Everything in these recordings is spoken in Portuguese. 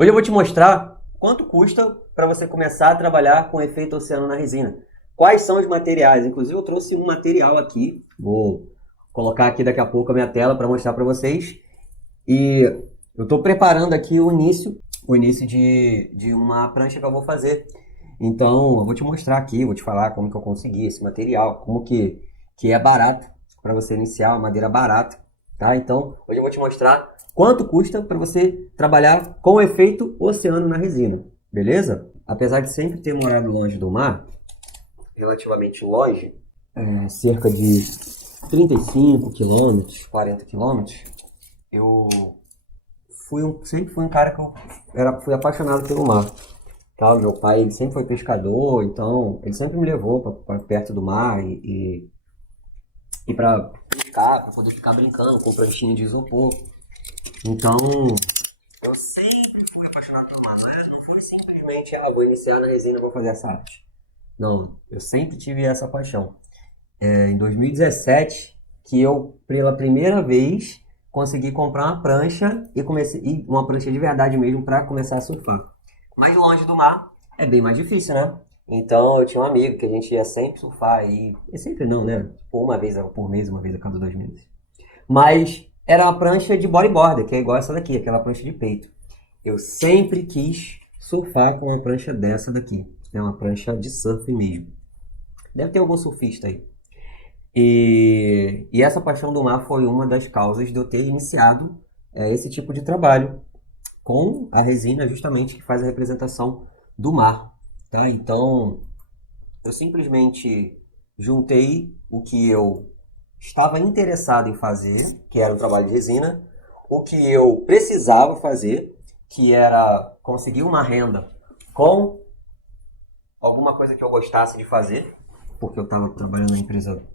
Hoje eu vou te mostrar quanto custa para você começar a trabalhar com efeito oceano na resina. Quais são os materiais? Inclusive eu trouxe um material aqui, vou colocar aqui daqui a pouco a minha tela para mostrar para vocês. E eu estou preparando aqui o início de uma prancha que eu vou fazer. Então eu vou te mostrar aqui, vou te falar como que eu consegui esse material, como que é barato para você iniciar, uma madeira barata, tá? Então hoje eu vou te mostrar quanto custa para você trabalhar com o efeito oceano na resina, beleza? Apesar de sempre ter morado longe do mar, relativamente longe, cerca de 35 quilômetros, 40 quilômetros, eu sempre fui um cara que fui apaixonado pelo mar. Tá? Meu pai ele sempre foi pescador, então ele sempre me levou para perto do mar e para pescar, para poder ficar brincando com pranchinha de isopor. Então, eu sempre fui apaixonado pelo mar, mas não foi simplesmente, vou iniciar na resina, vou fazer essa arte. Não, eu sempre tive essa paixão. Em 2017, que eu, pela primeira vez, consegui comprar uma prancha e uma prancha de verdade mesmo para começar a surfar. Mais longe do mar é bem mais difícil, né? Então eu tinha um amigo que a gente ia sempre surfar e sempre não, né? Tipo, uma vez por mês, uma vez a cada 2 meses. Mas era uma prancha de bodyboarder, que é igual essa daqui, aquela prancha de peito. Eu sempre quis surfar com uma prancha dessa daqui. É uma prancha de surf mesmo. Deve ter algum surfista aí. E essa paixão do mar foi uma das causas de eu ter iniciado esse tipo de trabalho com a resina justamente que faz a representação do mar, tá? Então, eu simplesmente juntei o que eu estava interessado em fazer, que era um trabalho de resina, o que eu precisava fazer, que era conseguir uma renda com alguma coisa que eu gostasse de fazer, porque eu estava trabalhando na empresa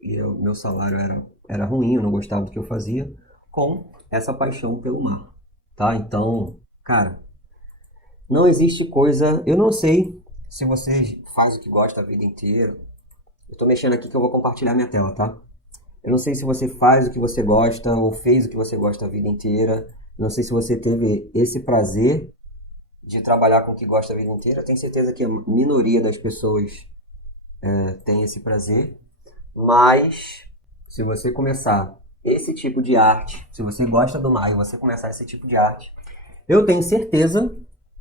e meu salário era ruim, eu não gostava do que eu fazia, com essa paixão pelo mar, tá? Então, cara, não existe coisa. Eu não sei se você faz o que gosta a vida inteira. Eu tô mexendo aqui que eu vou compartilhar minha tela, tá? Eu não sei se você faz o que você gosta ou fez o que você gosta a vida inteira. Eu não sei se você teve esse prazer de trabalhar com o que gosta a vida inteira. Eu tenho certeza que a minoria das pessoas tem esse prazer. Mas se você começar esse tipo de arte, se você gosta do mar e você começar esse tipo de arte, eu tenho certeza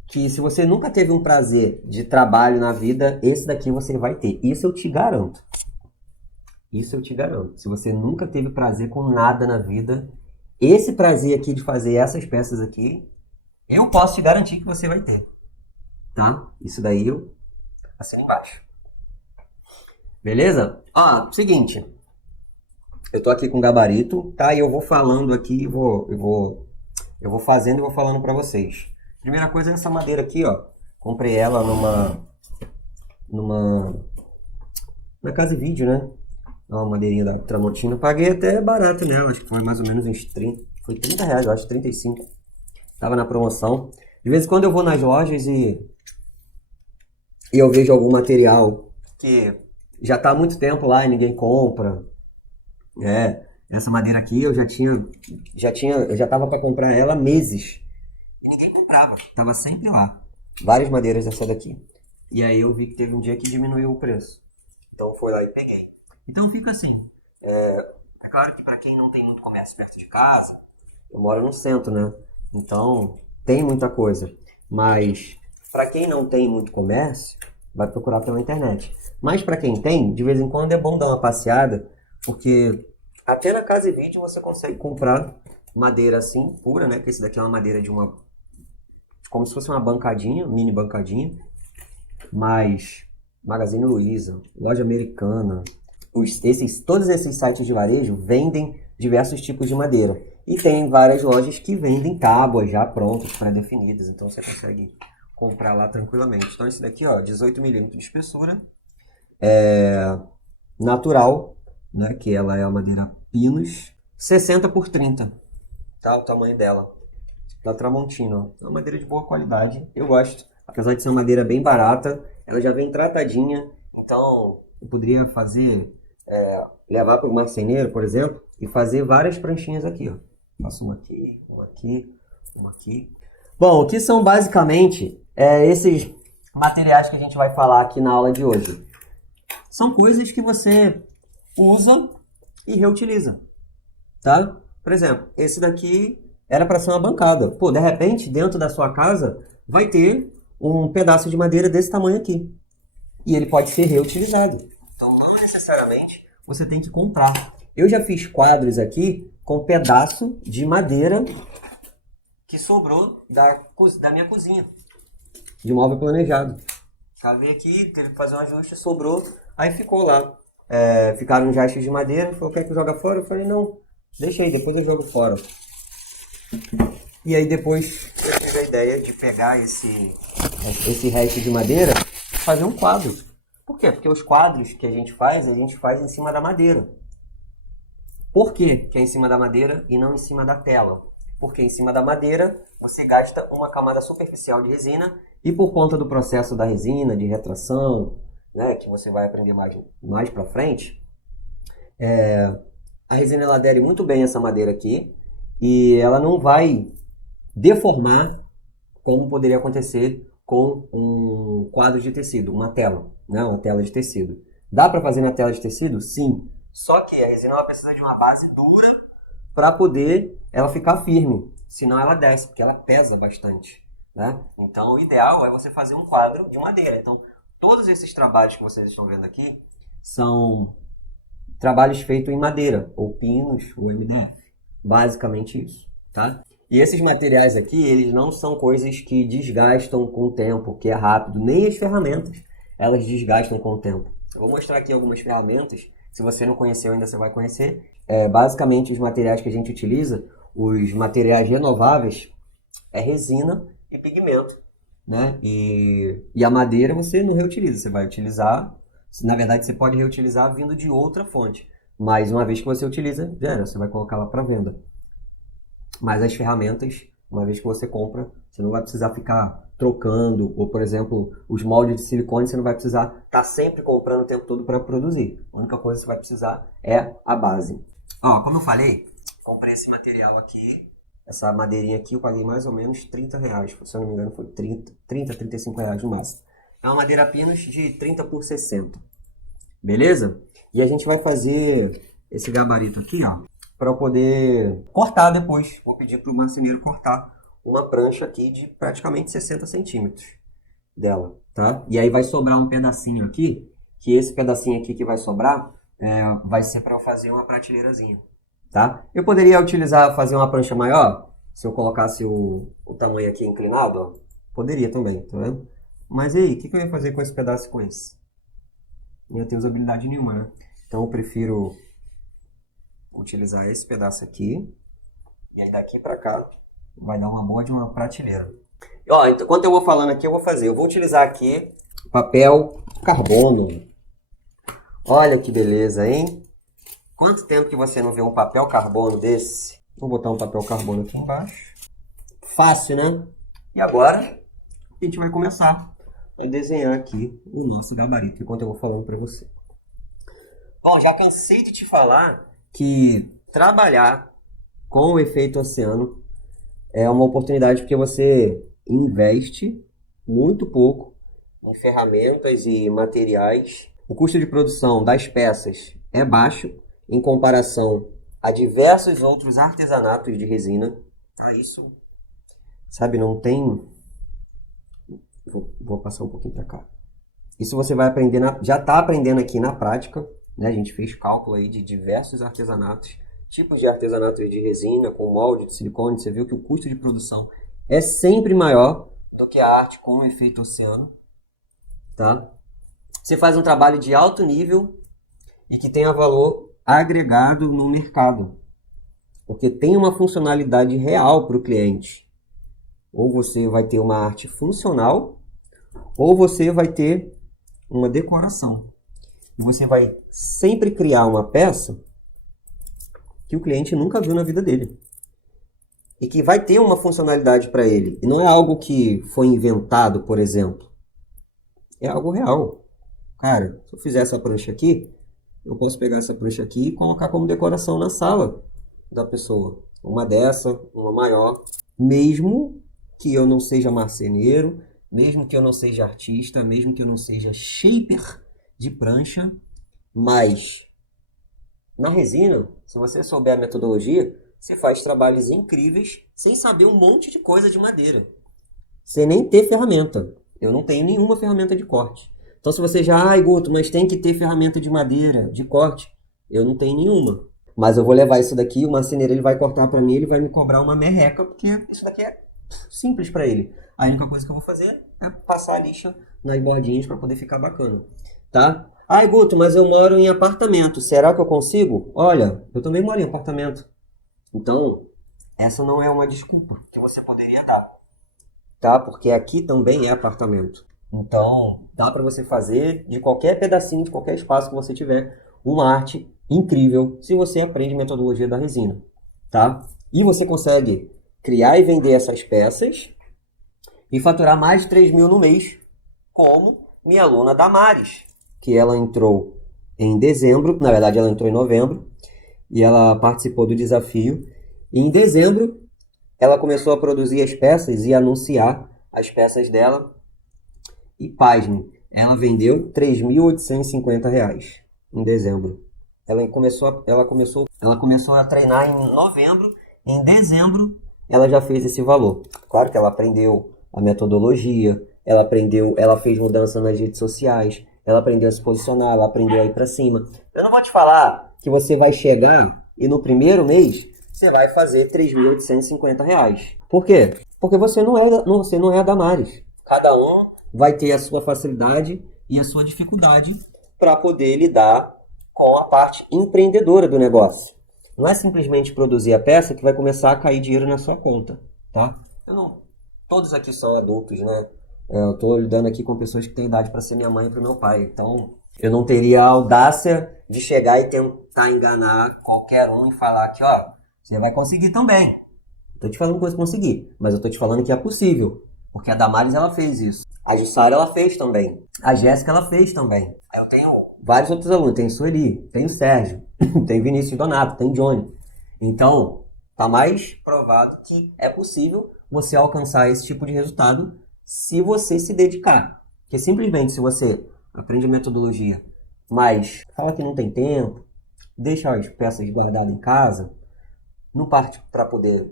que se você nunca teve um prazer de trabalho na vida, esse daqui você vai ter. Isso eu te garanto. Isso eu te garanto. Se você nunca teve prazer com nada na vida, esse prazer aqui de fazer essas peças aqui, eu posso te garantir que você vai ter. Tá? Isso daí eu assino embaixo. Beleza? Ó, seguinte. Eu tô aqui com gabarito, tá? E eu vou falando aqui, eu vou fazendo e vou falando pra vocês. Primeira coisa é essa madeira aqui, ó. Comprei ela na Casa e Vídeo, né? É uma madeirinha da Tramontina. Paguei até barato nela, acho que foi mais ou menos uns 30. Foi R$ 30, eu acho, 35. Tava na promoção. De vez em quando eu vou nas lojas e eu vejo algum material que já tá há muito tempo lá e ninguém compra. Essa madeira aqui eu eu já tava para comprar ela há meses. E ninguém comprava, tava sempre lá. Várias madeiras dessa daqui. E aí eu vi que teve um dia que diminuiu o preço. Então foi lá e peguei. Então fica assim. É claro que para quem não tem muito comércio perto de casa, eu moro no centro, né? Então tem muita coisa. Mas para quem não tem muito comércio, vai procurar pela internet. Mas para quem tem, de vez em quando é bom dar uma passeada, porque até na Casa e Vídeo você consegue comprar madeira assim, pura, né? Que esse daqui é uma madeira como se fosse uma bancadinha, mini bancadinha. Mas Magazine Luiza, loja americana, todos esses sites de varejo vendem diversos tipos de madeira. E tem várias lojas que vendem tábuas já prontas, pré-definidas. Então você consegue comprar lá tranquilamente. Então esse daqui, ó, 18 milímetros de espessura. Natural, né? Que ela é a madeira Pinus. 60 por 30, tá? O tamanho dela. Da Tramontina, ó. É uma madeira de boa qualidade. Eu gosto. Apesar de ser uma madeira bem barata, ela já vem tratadinha. Então eu poderia levar para o marceneiro, por exemplo, e fazer várias pranchinhas aqui, ó. Faço uma aqui, Uma aqui. Bom, o que são basicamente esses materiais que a gente vai falar aqui na aula de hoje? São coisas que você usa e reutiliza, tá? Por exemplo, esse daqui era para ser uma bancada. Pô, de repente, dentro da sua casa, vai ter um pedaço de madeira desse tamanho aqui. E ele pode ser reutilizado. Então, não necessariamente você tem que comprar. Eu já fiz quadros aqui com pedaço de madeira que sobrou da minha cozinha, de móvel planejado. Cavei aqui, teve que fazer um ajuste, sobrou, aí ficou lá. Ficaram uns restos de madeira, falou, quer que eu jogue fora? Eu falei, não, deixa aí, depois eu jogo fora. E aí depois eu tive a ideia de pegar esse resto de madeira e fazer um quadro. Por quê? Porque os quadros que a gente faz em cima da madeira. Por que é em cima da madeira e não em cima da tela? Porque em cima da madeira você gasta uma camada superficial de resina e por conta do processo da resina, de retração, né, que você vai aprender mais para frente, a resina ela adere muito bem a essa madeira aqui e ela não vai deformar como poderia acontecer com um quadro de tecido, uma tela, né, uma tela de tecido. Dá para fazer na tela de tecido? Sim. Só que a resina ela precisa de uma base dura para poder ela ficar firme, senão ela desce, porque ela pesa bastante, né? Então o ideal é você fazer um quadro de madeira. Então todos esses trabalhos que vocês estão vendo aqui são trabalhos feitos em madeira, ou pinos, ou MDF, basicamente isso, tá? E esses materiais aqui, eles não são coisas que desgastam com o tempo, que é rápido, nem as ferramentas, elas desgastam com o tempo. Eu vou mostrar aqui algumas ferramentas. Se você não conheceu ainda, você vai conhecer. Basicamente, os materiais que a gente utiliza, os materiais renováveis, é resina e pigmento, né? E a madeira você não reutiliza, você vai utilizar... Na verdade, você pode reutilizar vindo de outra fonte. Mas uma vez que você utiliza, já era, você vai colocar lá para venda. Mas as ferramentas, uma vez que você compra, você não vai precisar ficar trocando, ou por exemplo, os moldes de silicone, você não vai precisar estar sempre comprando o tempo todo para produzir. A única coisa que você vai precisar é a base. Ó, como eu falei, comprei esse material aqui, essa madeirinha aqui, eu paguei mais ou menos R$30, se eu não me engano foi 30, R$35 no máximo. É uma madeira pinos de 30 por 60, beleza? E a gente vai fazer esse gabarito aqui, ó, para eu poder cortar depois. Vou pedir para o marceneiro cortar uma prancha aqui de praticamente 60 centímetros dela, tá? E aí vai sobrar um pedacinho aqui, que esse pedacinho aqui que vai sobrar vai ser para eu fazer uma prateleirazinha, tá? Eu poderia fazer uma prancha maior, se eu colocasse o tamanho aqui inclinado, ó. Poderia também, tá vendo? Mas e aí, o que eu ia fazer com esse pedaço e com esse? Não ia ter usabilidade nenhuma, né? Então eu prefiro utilizar esse pedaço aqui. E aí daqui pra cá vai dar uma boa de uma prateleira. Ó, então, enquanto eu vou falando aqui, eu vou fazer. Eu vou utilizar aqui papel carbono. Olha que beleza, hein? Quanto tempo que você não vê um papel carbono desse? Vou botar um papel carbono aqui embaixo. Fácil, né? E agora a gente vai começar a desenhar aqui o nosso gabarito, enquanto eu vou falando para você. Bom, já cansei de te falar que trabalhar com o efeito oceano é uma oportunidade porque você investe muito pouco em ferramentas e materiais. O custo de produção das peças é baixo em comparação a diversos outros artesanatos de resina. Isso, sabe, não tem... Vou passar um pouquinho para cá. Isso você vai aprender, já está aprendendo aqui na prática, né? A gente fez cálculo aí de diversos artesanatos, tipos de artesanatos de resina, com molde de silicone. Você viu que o custo de produção é sempre maior do que a arte com o efeito oceano, tá? Você faz um trabalho de alto nível e que tenha valor agregado no mercado, porque tem uma funcionalidade real para o cliente. Ou você vai ter uma arte funcional, ou você vai ter uma decoração. E você vai sempre criar uma peça que o cliente nunca viu na vida dele. E que vai ter uma funcionalidade para ele. E não é algo que foi inventado, por exemplo. É algo real. Cara, se eu fizer essa prancha aqui, eu posso pegar essa prancha aqui e colocar como decoração na sala da pessoa. Uma dessa, uma maior. mesmo que eu não seja marceneiro, mesmo que eu não seja artista, mesmo que eu não seja shaper de prancha, mas na resina, se você souber a metodologia, você faz trabalhos incríveis sem saber um monte de coisa de madeira, sem nem ter ferramenta. Eu não tenho nenhuma ferramenta de corte. Então, se você já, ai, Guto, mas tem que ter ferramenta de madeira, de corte, eu não tenho nenhuma. Mas eu vou levar isso daqui, o marceneiro ele vai cortar para mim, ele vai me cobrar uma merreca, porque isso daqui é simples para ele. A única coisa que eu vou fazer é passar a lixa nas bordinhas para poder ficar bacana, tá? Ai, Guto, mas eu moro em apartamento, será que eu consigo? Olha, eu também moro em apartamento. Então, essa não é uma desculpa que você poderia dar, tá? Porque aqui também é apartamento. Então, dá para você fazer de qualquer pedacinho, de qualquer espaço que você tiver, uma arte incrível se você aprende metodologia da resina, tá? E você consegue criar e vender essas peças e faturar mais de 3 mil no mês, como minha aluna Damares, que ela entrou em dezembro, na verdade ela entrou em novembro, e ela participou do desafio. E em dezembro, ela começou a produzir as peças e anunciar as peças dela. E pasme, ela vendeu R$ 3.850 em dezembro. Ela começou a treinar em novembro, em dezembro ela já fez esse valor. Claro que ela aprendeu a metodologia, ela fez mudança nas redes sociais, ela aprendeu a se posicionar, ela aprendeu a ir para cima. Eu não vou te falar que você vai chegar e no primeiro mês você vai fazer R$ 3.850. Por quê? Porque você não é a Damares. Cada um vai ter a sua facilidade e a sua dificuldade para poder lidar com a parte empreendedora do negócio. Não é simplesmente produzir a peça que vai começar a cair dinheiro na sua conta, tá? Todos aqui são adultos, né? Eu estou lidando aqui com pessoas que têm idade para ser minha mãe e para meu pai. Então, eu não teria a audácia de chegar e tentar enganar qualquer um e falar que, ó, você vai conseguir também. Tô te falando que você conseguir, mas eu tô te falando que é possível. Porque a Damares, ela fez isso. A Jussara, ela fez também. A Jéssica, ela fez também. Eu tenho vários outros alunos. Tem Sueli, tem o Sérgio, tem Vinícius Donato, tem Johnny. Então, tá mais provado que é possível você alcançar esse tipo de resultado se você se dedicar. Porque simplesmente se você aprende a metodologia, mas fala que não tem tempo, deixa as peças guardadas em casa, não parte para poder...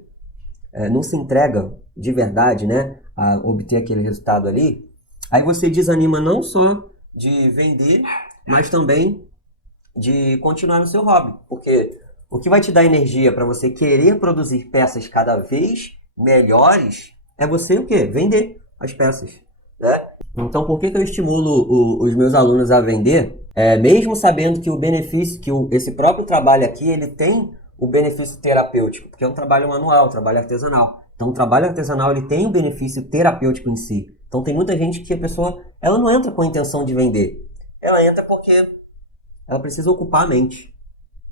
não se entrega de verdade, né, a obter aquele resultado ali, aí você desanima não só de vender, mas também de continuar no seu hobby. Porque o que vai te dar energia para você querer produzir peças cada vez melhores é você o quê? Vender as peças, né? Então, por que eu estimulo os meus alunos a vender? Mesmo sabendo que o benefício, esse próprio trabalho aqui, ele tem o benefício terapêutico, porque é um trabalho manual, um trabalho artesanal. Então, o trabalho artesanal ele tem o benefício terapêutico em si. Então, tem muita gente que a pessoa ela não entra com a intenção de vender. Ela entra porque ela precisa ocupar a mente,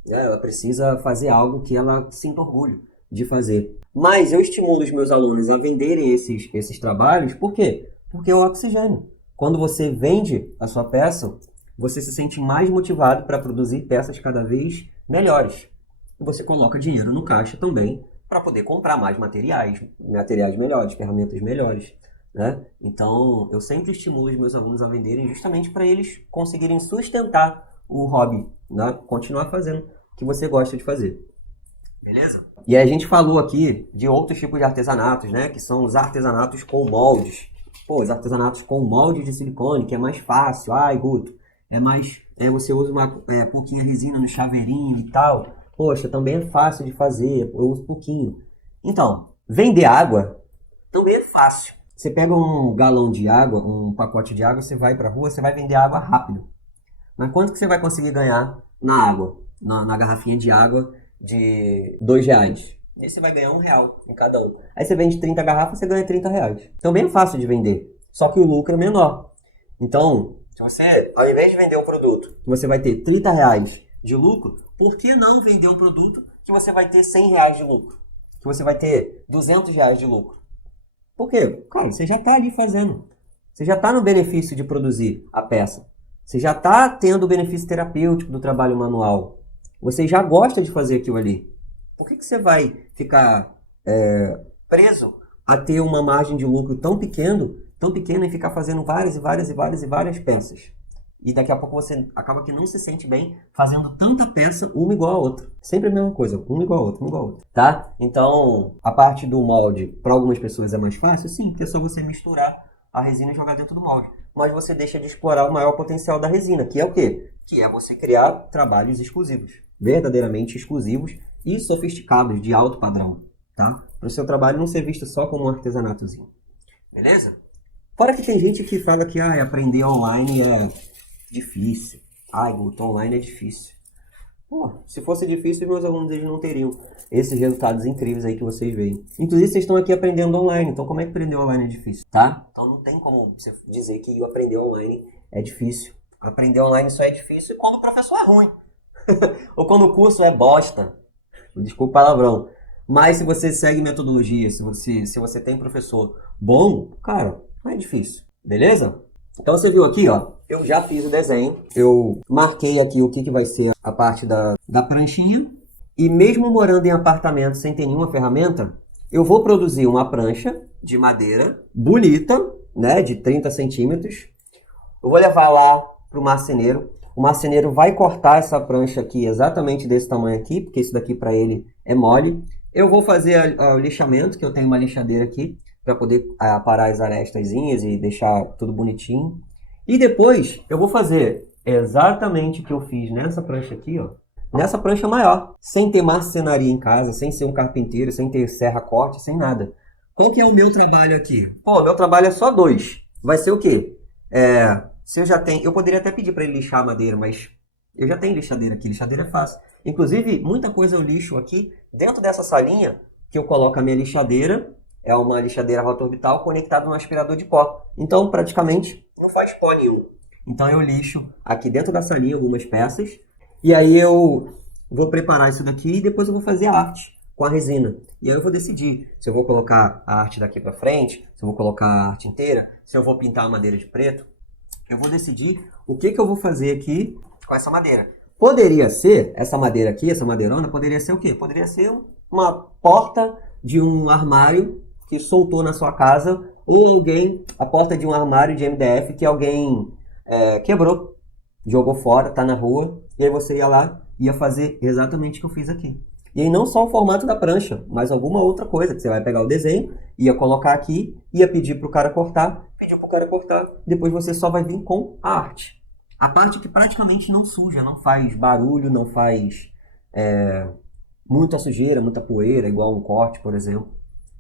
né? Ela precisa fazer algo que ela sinta orgulho de fazer. Mas eu estimulo os meus alunos a venderem esses trabalhos, por quê? Porque é o oxigênio. Quando você vende a sua peça, você se sente mais motivado para produzir peças cada vez melhores. E você coloca dinheiro no caixa também para poder comprar mais materiais melhores, ferramentas melhores, né? Então, eu sempre estimulo os meus alunos a venderem justamente para eles conseguirem sustentar o hobby, né? Continuar fazendo o que você gosta de fazer. Beleza? E aí a gente falou aqui de outros tipos de artesanatos, né? Que são os artesanatos com moldes. Pô, os artesanatos com moldes de silicone, que é mais fácil. Ai, Guto, você usa uma pouquinha resina no chaveirinho e tal. Poxa, também é fácil de fazer, eu uso pouquinho. Então, vender água também é fácil. Você pega um galão de água, um pacote de água, você vai pra rua, você vai vender água rápido. Mas quanto que você vai conseguir ganhar na água? Na garrafinha de água de R$2. E você vai ganhar R$1 em cada um. Aí você vende 30 garrafas, você ganha R$30. Então bem fácil de vender. Só que o lucro é menor. Então, se você, ao invés de vender um produto que você vai ter R$30 de lucro, por que não vender um produto que você vai ter R$100 de lucro? Que você vai ter R$200 de lucro? Por quê? Cara, você já está ali fazendo. Você já está no benefício de produzir a peça. Você já está tendo o benefício terapêutico do trabalho manual. Você já gosta de fazer aquilo ali. Por que você vai ficar preso a ter uma margem de lucro tão pequena e ficar fazendo várias peças. E daqui a pouco você acaba que não se sente bem fazendo tanta peça, uma igual a outra. Sempre a mesma coisa, uma igual a outra, uma igual a outra. Tá? Então, a parte do molde, para algumas pessoas é mais fácil, sim, porque é só você misturar a resina e jogar dentro do molde. Mas você deixa de explorar o maior potencial da resina, que é o quê? Que é você criar trabalhos exclusivos. Verdadeiramente exclusivos e sofisticados, de alto padrão. Tá? Para o seu trabalho não ser visto só como um artesanatozinho. Beleza? Fora que tem gente que fala que aprender online é difícil. Guto, online é difícil. Pô, se fosse difícil, meus alunos eles não teriam esses resultados incríveis aí que vocês veem. Inclusive, vocês estão aqui aprendendo online. Então, como é que aprender online é difícil? Tá? Então, não tem como você dizer que aprender online é difícil. Aprender online só é difícil quando o professor é ruim. Ou quando o curso é bosta. Desculpa o palavrão. Mas se você segue metodologia, se você tem professor bom, cara, não é difícil. Beleza? Então você viu aqui, ó, eu já fiz o desenho, eu marquei aqui o que vai ser a parte da pranchinha, e mesmo morando em apartamento sem ter nenhuma ferramenta, eu vou produzir uma prancha de madeira bonita, né, de 30 centímetros, eu vou levar lá pro marceneiro, o marceneiro vai cortar essa prancha aqui exatamente desse tamanho aqui, porque isso daqui para ele é mole, eu vou fazer o lixamento, que eu tenho uma lixadeira aqui, para poder aparar as arestazinhas e deixar tudo bonitinho. E depois eu vou fazer exatamente o que eu fiz nessa prancha aqui, ó. Nessa prancha maior, sem ter marcenaria em casa, sem ser um carpinteiro, sem ter serra-corte, sem nada. Qual que é o meu trabalho aqui? Pô, meu trabalho é só 2. Vai ser o quê? Se eu já tenho... Eu poderia até pedir para ele lixar a madeira, mas eu já tenho lixadeira aqui. Lixadeira é fácil. Inclusive, muita coisa eu lixo aqui dentro dessa salinha, que eu coloco a minha lixadeira. É uma lixadeira rotorbital conectada no aspirador de pó. Então, praticamente, não faz pó nenhum. Então, eu lixo aqui dentro da salinha algumas peças. E aí, eu vou preparar isso daqui e depois eu vou fazer a arte com a resina. E aí, eu vou decidir se eu vou colocar a arte daqui para frente, se eu vou colocar a arte inteira, se eu vou pintar a madeira de preto. Eu vou decidir o que eu vou fazer aqui com essa madeira. Poderia ser, essa madeira aqui, essa madeirona, poderia ser o quê? Poderia ser uma porta de um armário que soltou na sua casa, ou a porta de um armário de MDF que alguém quebrou, jogou fora, tá na rua, e aí você ia lá, ia fazer exatamente o que eu fiz aqui. E aí não só o formato da prancha, mas alguma outra coisa, que você vai pegar o desenho, ia colocar aqui, ia pedir pro cara cortar, depois você só vai vir com a arte. A parte que praticamente não suja, não faz barulho, não faz muita sujeira, muita poeira, igual um corte, por exemplo.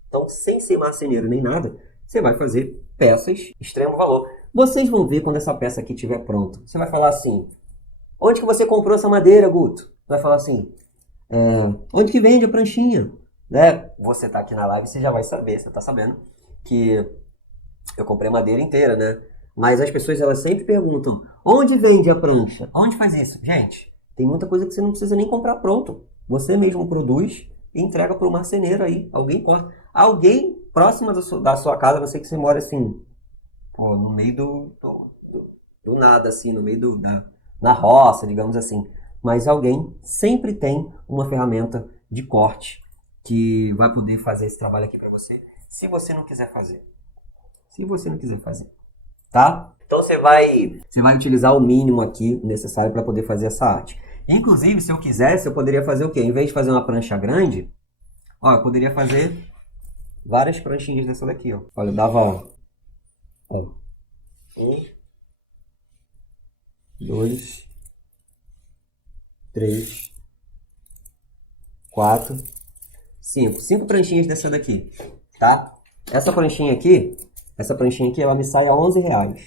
Então, sem ser marceneiro nem nada, você vai fazer peças extremo valor. Vocês vão ver quando essa peça aqui estiver pronta. Você vai falar assim, onde que você comprou essa madeira, Guto? Vai falar assim, onde que vende a pranchinha? Né? Você tá aqui na live, você já vai saber, você tá sabendo que eu comprei madeira inteira, né? Mas as pessoas, elas sempre perguntam, onde vende a prancha? Onde faz isso? Gente, tem muita coisa que você não precisa nem comprar pronto. Você mesmo produz e entrega para o marceneiro aí. Alguém corta. Alguém próximo da sua casa, você que você mora assim, no meio do nada, assim, no meio na roça, digamos assim. Mas alguém sempre tem uma ferramenta de corte que vai poder fazer esse trabalho aqui para você, se você não quiser fazer. Se você não quiser fazer. Tá? Então você vai utilizar o mínimo aqui necessário para poder fazer essa arte. Inclusive, se eu quisesse, eu poderia fazer o quê? Em vez de fazer uma prancha grande, eu poderia fazer várias pranchinhas dessa daqui, ó. Olha, eu dava, ó. 1, 2, 3, 4, 5. 5 pranchinhas dessa daqui, tá? Essa pranchinha aqui, ela me sai a R$11.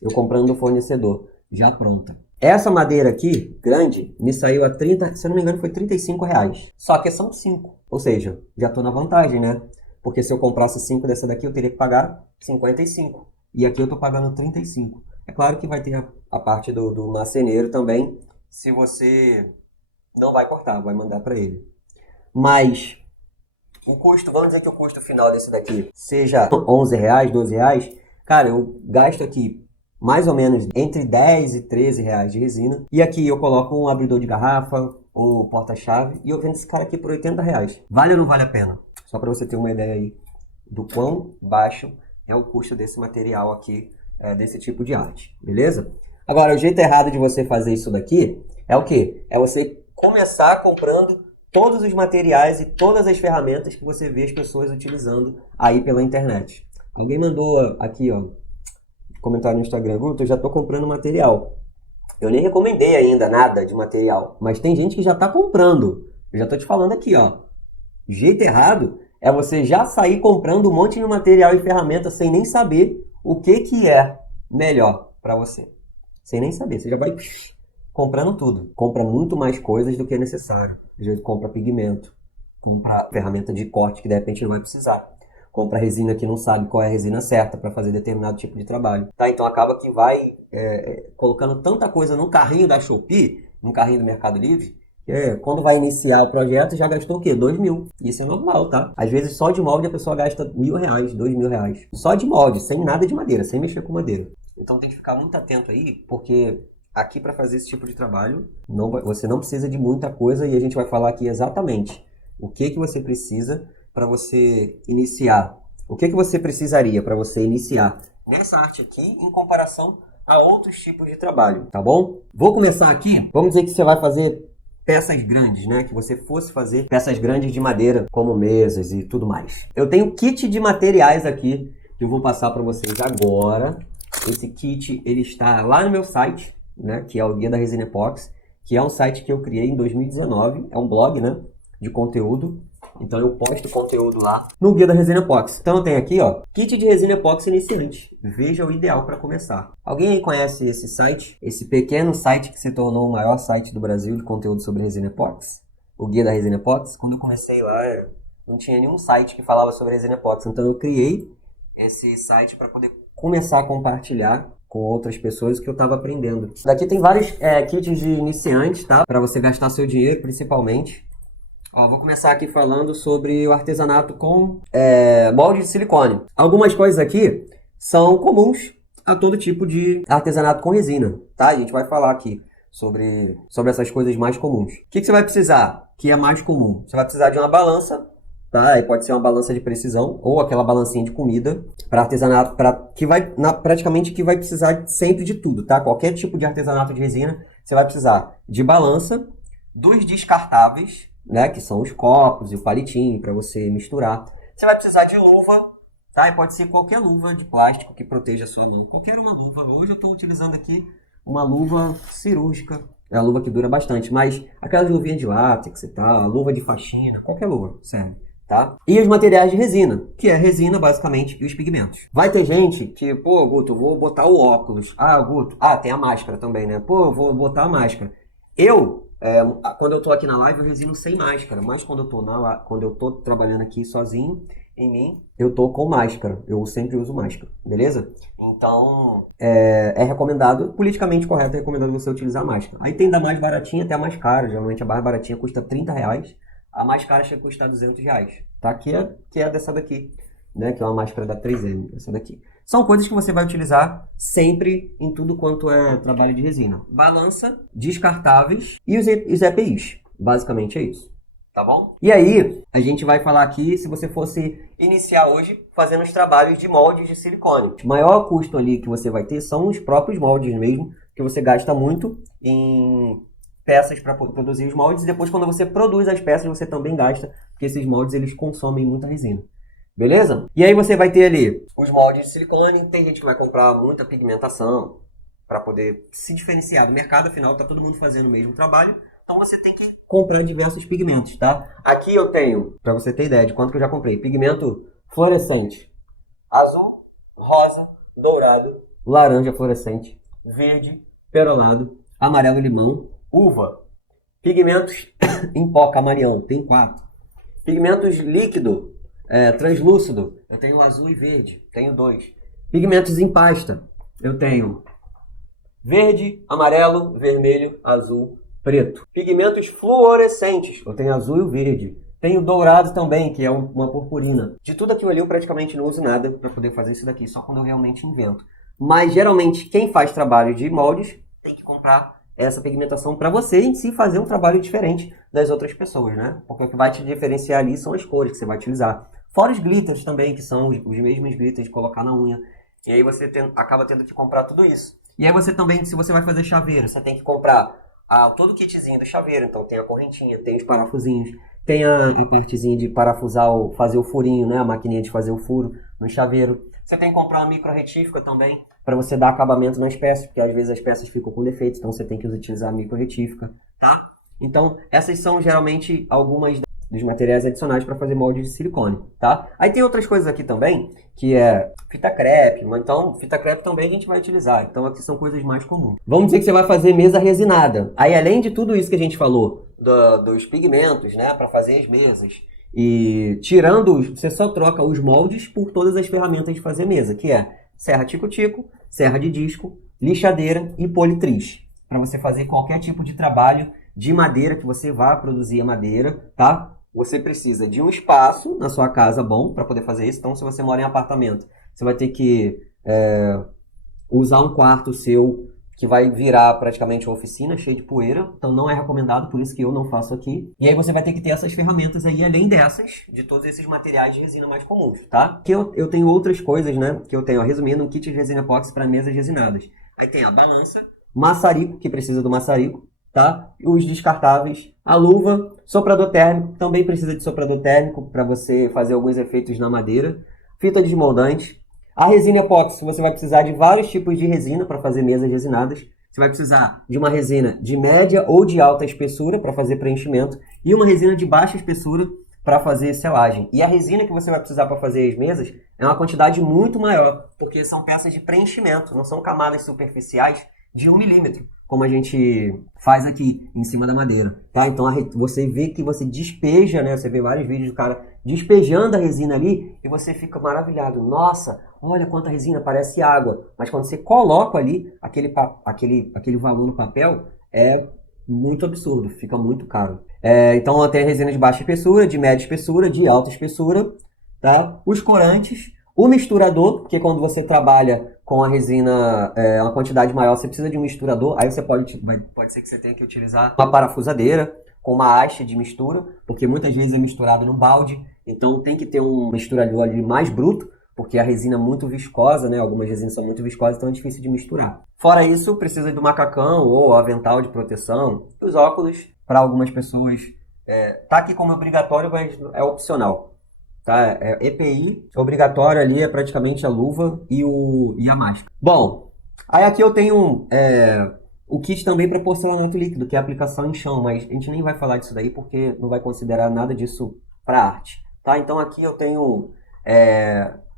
Eu comprando do fornecedor, já pronta. Essa madeira aqui, grande, me saiu a 30, se eu não me engano, foi R$35. Só que são 5. Ou seja, já tô na vantagem, né? Porque se eu comprasse 5 dessa daqui, eu teria que pagar 55. E aqui eu tô pagando 35. É claro que vai ter a parte do marceneiro também, se você não vai cortar, vai mandar para ele. Mas o custo, vamos dizer que o custo final desse daqui seja R$11, R$12, cara, eu gasto aqui mais ou menos entre 10 e 13 reais de resina. E aqui eu coloco um abridor de garrafa, ou porta-chave, e eu vendo esse cara aqui por R$80. Vale ou não vale a pena? Só para você ter uma ideia aí do quão baixo é o custo desse material aqui, desse tipo de arte, beleza? Agora, o jeito errado de você fazer isso daqui é o quê? É você começar comprando todos os materiais e todas as ferramentas que você vê as pessoas utilizando aí pela internet. Alguém mandou aqui, ó, comentário no Instagram, Guto, eu já tô comprando material. Eu nem recomendei ainda nada de material, mas tem gente que já tá comprando. Eu já tô te falando aqui, ó. O jeito errado é você já sair comprando um monte de material e ferramenta sem nem saber o que é melhor para você. Sem nem saber, você já vai comprando tudo. Compra muito mais coisas do que é necessário. Às vezes compra pigmento, compra ferramenta de corte que de repente não vai precisar. Compra resina que não sabe qual é a resina certa para fazer determinado tipo de trabalho. Tá? Então acaba que vai colocando tanta coisa no carrinho da Shopee, no carrinho do Mercado Livre, que quando vai iniciar o projeto já gastou o quê? 2.000. Isso é normal, tá? Às vezes só de molde a pessoa gasta R$1.000, R$2.000. Só de molde, sem nada de madeira, sem mexer com madeira. Então tem que ficar muito atento aí, porque aqui para fazer esse tipo de trabalho, você não precisa de muita coisa e a gente vai falar aqui exatamente o que você precisa para você iniciar. O que você precisaria para você iniciar nessa arte aqui em comparação a outros tipos de trabalho, tá bom? Vou começar aqui, vamos dizer que você vai fazer peças grandes, né? Que você fosse fazer peças grandes de madeira, como mesas e tudo mais. Eu tenho kit de materiais aqui que eu vou passar para vocês agora. Esse kit, ele está lá no meu site, né? Que é o Guia da Resina Epoxy, que é um site que eu criei em 2019. É um blog, né? De conteúdo. Então eu posto conteúdo lá no Guia da Resina Epoxy. Então eu tenho aqui, ó, kit de resina epóxi iniciante. Veja o ideal para começar. Alguém aí conhece esse site? Esse pequeno site que se tornou o maior site do Brasil de conteúdo sobre resina epóxi? O Guia da Resina Epoxy. Quando eu comecei lá, não tinha nenhum site que falava sobre resina epóxi. Então eu criei esse site para poder começar a compartilhar com outras pessoas o que eu estava aprendendo. Daqui tem vários kits de iniciantes, tá? Para você gastar seu dinheiro, principalmente. Ó, vou começar aqui falando sobre o artesanato com molde de silicone. Algumas coisas aqui são comuns a todo tipo de artesanato com resina, tá? A gente vai falar aqui sobre essas coisas mais comuns. O que você vai precisar, que é mais comum? Você vai precisar de uma balança, tá? Aí pode ser uma balança de precisão ou aquela balancinha de comida para artesanato, praticamente que vai precisar sempre de tudo, tá? Qualquer tipo de artesanato de resina, você vai precisar de balança, dos descartáveis, né, que são os copos e o palitinho para você misturar. Você vai precisar de luva, tá? E pode ser qualquer luva de plástico que proteja a sua mão. Qualquer uma luva. Hoje eu estou utilizando aqui uma luva cirúrgica. É uma luva que dura bastante, mas aquelas luvinhas de látex e tal, luva de faxina, qualquer luva serve, tá? E os materiais de resina, que é resina basicamente e os pigmentos. Vai ter gente que, pô, Guto, eu vou botar o óculos. Ah, Guto, tem a máscara também, né? Pô, eu vou botar a máscara. Quando eu tô aqui na live, eu resino sem máscara, mas quando eu tô trabalhando aqui sozinho, em mim, eu tô com máscara. Eu sempre uso máscara, beleza? Então, é recomendado, politicamente correto, é recomendado você utilizar máscara. Aí tem da mais baratinha até a mais cara. Geralmente a mais baratinha custa R$30, a mais cara chega a custar R$200, tá? Que é dessa daqui, né? Que é uma máscara da 3M, essa daqui. São coisas que você vai utilizar sempre em tudo quanto é trabalho de resina. Balança, descartáveis e os EPIs. Basicamente é isso. Tá bom? E aí, a gente vai falar aqui, se você fosse iniciar hoje fazendo os trabalhos de moldes de silicone. O maior custo ali que você vai ter são os próprios moldes mesmo, que você gasta muito em peças para produzir os moldes. E depois, quando você produz as peças, você também gasta, porque esses moldes eles consomem muita resina. Beleza? E aí você vai ter ali os moldes de silicone. Tem gente que vai comprar muita pigmentação para poder se diferenciar do mercado. Afinal, tá todo mundo fazendo o mesmo trabalho. Então você tem que comprar diversos pigmentos, tá? Aqui eu tenho, para você ter ideia de quanto que eu já comprei, pigmento fluorescente. Azul, rosa, dourado, laranja fluorescente, verde, perolado, amarelo limão, uva. Pigmentos em pó, camaleão, tem 4. Pigmentos líquido. Translúcido, eu tenho azul e verde, tenho 2. Pigmentos em pasta, eu tenho verde, amarelo, vermelho, azul, preto. Pigmentos fluorescentes, eu tenho azul e verde. Tenho dourado também, que é uma purpurina. De tudo aquilo ali eu praticamente não uso nada para poder fazer isso daqui, só quando eu realmente invento. Mas geralmente quem faz trabalho de moldes tem que comprar essa pigmentação para você em si fazer um trabalho diferente das outras pessoas, né? Porque o que vai te diferenciar ali são as cores que você vai utilizar. Fora os glitters também, que são os mesmos glitters de colocar na unha. E aí você acaba tendo que comprar tudo isso. E aí você também, se você vai fazer chaveiro, você tem que comprar todo o kitzinho do chaveiro. Então tem a correntinha, tem os parafusinhos, tem a partezinha de parafusar, fazer o furinho, né? A maquininha de fazer o furo no chaveiro. Você tem que comprar uma micro retífica também, para você dar acabamento nas peças, porque às vezes as peças ficam com defeitos, então você tem que utilizar a micro retífica, tá? Então, essas são geralmente algumas dos materiais adicionais para fazer molde de silicone, tá? Aí tem outras coisas aqui também, que é fita crepe, então fita crepe também a gente vai utilizar, então aqui são coisas mais comuns. Vamos dizer que você vai fazer mesa resinada. Aí além de tudo isso que a gente falou, dos pigmentos, né, para fazer as mesas, e tirando, você só troca os moldes por todas as ferramentas de fazer mesa, que é serra tico-tico, serra de disco, lixadeira e politriz, para você fazer qualquer tipo de trabalho de madeira que você vá produzir a madeira, tá? Você precisa de um espaço na sua casa bom para poder fazer isso. Então, se você mora em apartamento, você vai ter que usar um quarto seu que vai virar praticamente uma oficina cheia de poeira. Então, não é recomendado, por isso que eu não faço aqui. E aí você vai ter que ter essas ferramentas aí, além dessas, de todos esses materiais de resina mais comuns, tá? Aqui eu tenho outras coisas, né? Que eu tenho, ó, resumindo, um kit de resina epóxi para mesas resinadas. Aí tem a balança, maçarico, que precisa do maçarico, tá? Os descartáveis, a luva, soprador térmico, também precisa de soprador térmico para você fazer alguns efeitos na madeira, fita desmoldante, a resina epóxi, você vai precisar de vários tipos de resina para fazer mesas resinadas, você vai precisar de uma resina de média ou de alta espessura para fazer preenchimento e uma resina de baixa espessura para fazer selagem. E a resina que você vai precisar para fazer as mesas é uma quantidade muito maior, porque são peças de preenchimento, não são camadas superficiais de 1 milímetro, como a gente faz aqui em cima da madeira, tá? Então você vê que você despeja, né? Você vê vários vídeos do cara despejando a resina ali e você fica maravilhado. Nossa, olha quanta resina, parece água. Mas quando você coloca ali aquele valor no papel, é muito absurdo, fica muito caro. Então tem a resina de baixa espessura, de média espessura, de alta espessura, tá? Os corantes, o misturador, porque quando você trabalha com a resina uma quantidade maior, você precisa de um misturador. Aí você pode ser que você tenha que utilizar uma parafusadeira com uma haste de mistura, porque muitas vezes é misturado no balde. Então tem que ter um misturador ali mais bruto, porque a resina é muito viscosa, né? Algumas resinas são muito viscosas, então é difícil de misturar. Fora isso, precisa do macacão ou avental de proteção. Os óculos, para algumas pessoas, tá aqui como obrigatório, mas é opcional. Tá? EPI, obrigatório ali é praticamente a luva e a máscara. Bom, aí aqui eu tenho o kit também para porcelanato líquido, que é a aplicação em chão, mas a gente nem vai falar disso daí porque não vai considerar nada disso para arte. Tá? Então aqui eu tenho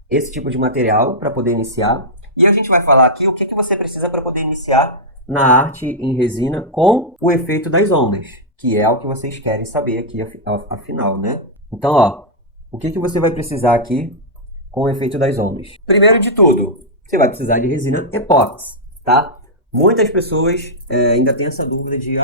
esse tipo de material para poder iniciar. E a gente vai falar aqui o que você precisa para poder iniciar na arte em resina com o efeito das ondas, que é o que vocês querem saber aqui afinal, né? Então, ó, o que você vai precisar aqui com o efeito das ondas? Primeiro de tudo, você vai precisar de resina epóxi, tá? Muitas pessoas ainda têm essa dúvida de,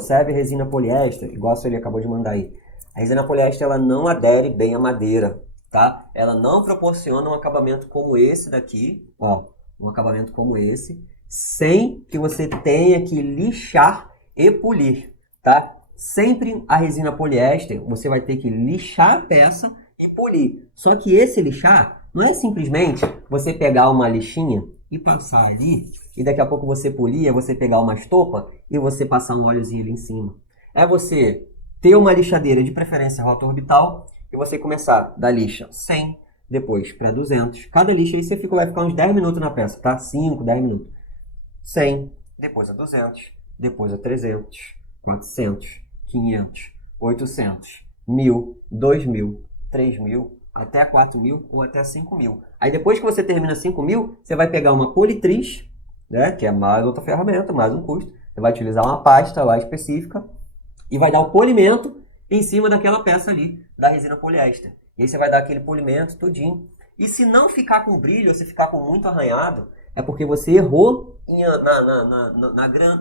serve resina poliéster, igual a Sueli acabou de mandar aí. A resina poliéster, ela não adere bem à madeira, tá? Ela não proporciona um acabamento como esse daqui, ó, um acabamento como esse, sem que você tenha que lixar e polir, tá? Sempre a resina poliéster, você vai ter que lixar a peça e polir. Só que esse lixar não é simplesmente você pegar uma lixinha e passar ali, e daqui a pouco você polir, é você pegar uma estopa e você passar um óleozinho ali em cima. É você ter uma lixadeira, de preferência rota orbital, e você começar da lixa 100, depois para 200. Cada lixa aí vai ficar uns 10 minutos na peça, tá? 5, 10 minutos. 100, depois a 200, depois a 300, 400... 500, 800, 1000, 2000, 3000, até 4000 ou até 5000. Aí depois que você termina 5000, você vai pegar uma politriz, né, que é mais outra ferramenta, mais um custo. Você vai utilizar uma pasta lá específica e vai dar o polimento em cima daquela peça ali, da resina poliéster. E aí você vai dar aquele polimento todinho. E se não ficar com brilho, ou se ficar com muito arranhado, é porque você errou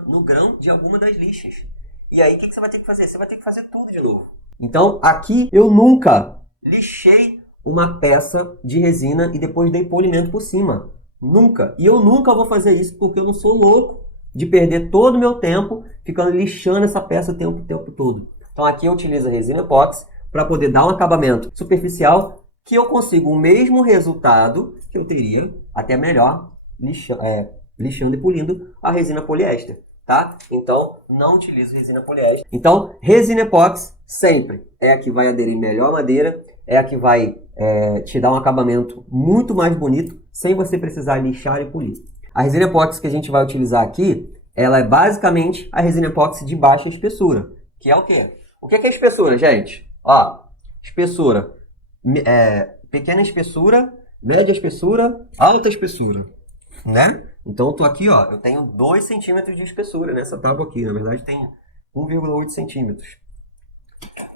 no grão de alguma das lixas. E aí, o que você vai ter que fazer? Você vai ter que fazer tudo de novo. Então, aqui eu nunca lixei uma peça de resina e depois dei polimento por cima. Nunca. E eu nunca vou fazer isso porque eu não sou louco de perder todo o meu tempo ficando lixando essa peça o tempo todo. Então aqui eu utilizo a resina epóxi para poder dar um acabamento superficial que eu consigo o mesmo resultado que eu teria, até melhor, lixando e polindo a resina poliéster, tá? Então, não utilizo resina poliéster. Então, resina epóxi sempre é a que vai aderir melhor à madeira, é a que vai te dar um acabamento muito mais bonito, sem você precisar lixar e polir. A resina epóxi que a gente vai utilizar aqui, ela é basicamente a resina epóxi de baixa espessura, que é o quê? O que é espessura, gente? Ó, espessura, pequena espessura, média espessura, alta espessura, né? Então, eu tô aqui, ó, eu tenho 2 centímetros de espessura nessa tábua aqui, na verdade tem 1,8 centímetros.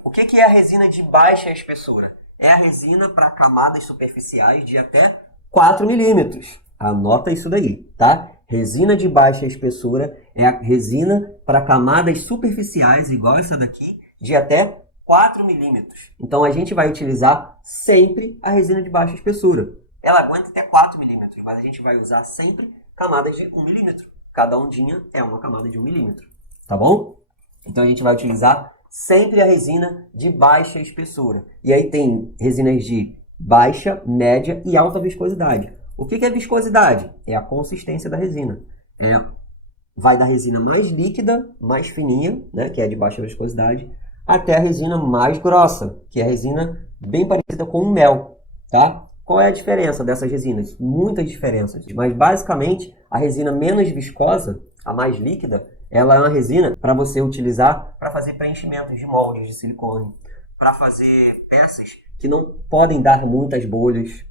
O que é a resina de baixa espessura? É a resina para camadas superficiais de até 4 milímetros. Anota isso daí, tá? Resina de baixa espessura é a resina para camadas superficiais, igual essa daqui, de até 4 milímetros. Então, a gente vai utilizar sempre a resina de baixa espessura. Ela aguenta até 4 milímetros, mas a gente vai usar sempre camadas de 1 milímetro. Cada ondinha é uma camada de 1 milímetro, tá bom? Então, a gente vai utilizar sempre a resina de baixa espessura. E aí tem resinas de baixa, média e alta viscosidade. O que é viscosidade? É a consistência da resina. Vai da resina mais líquida, mais fininha, né, que é de baixa viscosidade, até a resina mais grossa, que é a resina bem parecida com o mel, tá? Qual é a diferença dessas resinas? Muitas diferenças, mas basicamente a resina menos viscosa, a mais líquida, ela é uma resina para você utilizar para fazer preenchimentos de moldes de silicone, para fazer peças que não podem dar muitas bolhas,